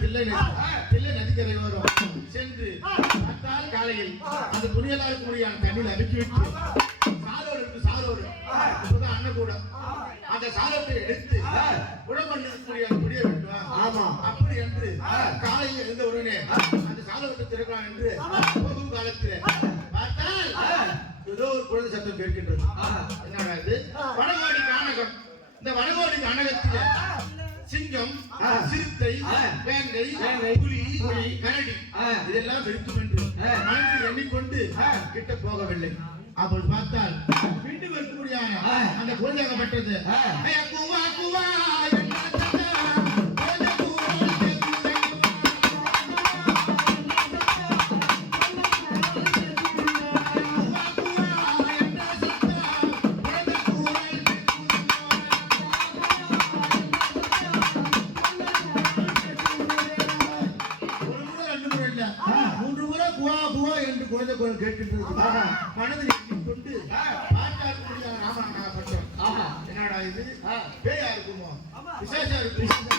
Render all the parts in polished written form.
தில்லை நதிக்கரை வரும் சென்று பார்த்தால் காலையில் அந்த துணியெல்லாம் இருக்கக்கூடிய தண்ணியில் அமுக்கிவிட்டு சாரோடு இப்பதான் அண்ணன் கூட அந்த சாரத்தை எடுத்து குடமண்ணக்கூடிய முடிய வேண்டுவான். ஆமா, அப்படி என்று காலையில் எழுந்த உடனே அந்த சாரத்தை திறக்கலாம் என்று போகும் காலத்தில் பார்த்தால் ஏதோ ஒரு குழந்தை சத்தம் கேட்கின்றது. என்னடா இது? வடகோடி கானகம். இந்த வடகோடி கானகத்தில் சிங்கம், சிறுத்தை, வேங்கை, புலி, கரடி இதெல்லாம் இருக்கும் என்று மனதில் எண்ணிக்கொண்டு கிட்ட போகவில்லை. அப்போது பார்த்தால் மீண்டும் இருக்கக்கூடியான அந்த குழந்தைகப்பட்டது குவா குவா கேட்கின்றது. மனதில் எண்ணிக்கொண்டு பார்க்கக்கூடிய ராமநாதபட்டம் என்னடா இது? பேயா இருக்குமோ, விசேஷம் இருக்குமோ?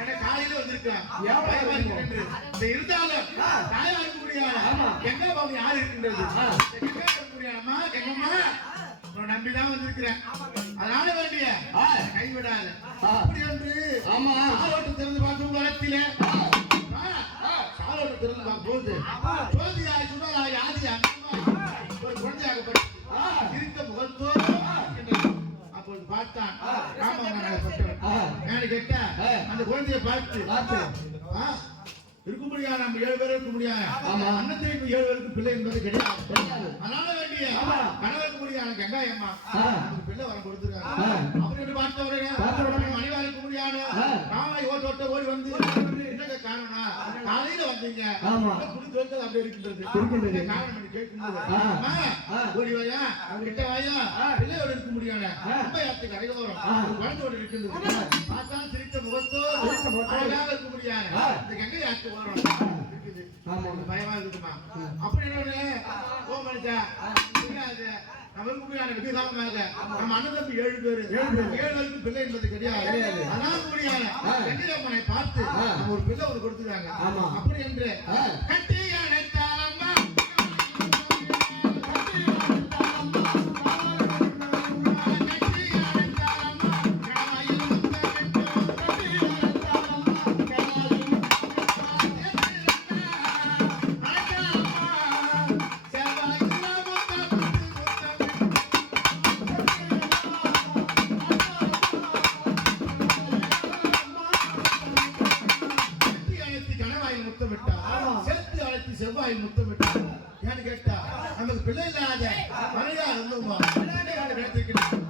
எனக்கு காலையில வந்திருக்கான் இருந்தாலும் தாயா இருக்கக்கூடிய கங்கா பாபு யார் இருக்கின்றது? கங்கம்மா நம்பிதான் வந்திருக்கிறேன். அதனால வேண்டிய கைவிடாது அப்படி என்று சாரோட்டு திறந்து பார்க்கும் காலத்தில சாரோட்டு திறந்து பார்க்கும்போது ஜோதியாய் சுடராய் ஆதியா ஒரு குழந்தையாகப்பட்டு இருக்க முகத்தோடு அப்போது பார்த்தான் ராமநாதபட்டம் கேட்ட அந்த குழந்தையை பார்த்து இருக்க முடியாது. நம்ம 7 பேர் இருக்க முடியாது. அண்ணத்தை 7 பேருக்கு பிள்ளை என்பது கிடையாது. அதனால வேண்டிய கணவருக்கு முடியாது கங்காயம்மா பிள்ளை வர கொடுத்துருக்காங்க. அப்படி பார்த்தவரே மணிவா இருக்க முடியாது. ராமாய் ஓட்ட ஓடி வந்து என்னங்க காரணம்னா காலையில வந்தீங்க குடி தோற்றது அப்படி இருக்கின்றது. காரணம் கேட்கும்போது ஓடி வாயா கிட்ட வாயா பிள்ளையோடு இருக்க முடியாது. அம்பையாத்துக்கு அரையோரம் குழந்தையோடு இருக்கின்றது. பார்த்தாலும் சிரித்த முகத்தோடு அழகாக இருக்க முடியாது. இந்த கங்கையாத்து பயமா இருக்குமா? அப்படி என்ன மனுஷா நமக்கு நம்ம அண்ணன் தம்பி 7 பேரு 7 பேருக்கு பிள்ளை என்பது கிடையாது. அதான் கூடிய கண்டிரம்மனை பார்த்து ஒரு பிள்ளை ஒரு கொடுத்துருக்காங்க. அப்படி என்று கட்டி அணைத்தாலம்மா செவ்வாயில் முத்தமிட்டார். ஏன்னு கேட்டா நமக்கு பிள்ளை இல்லாத மனையா இருந்தோமா கிடைத்திருக்கிறது.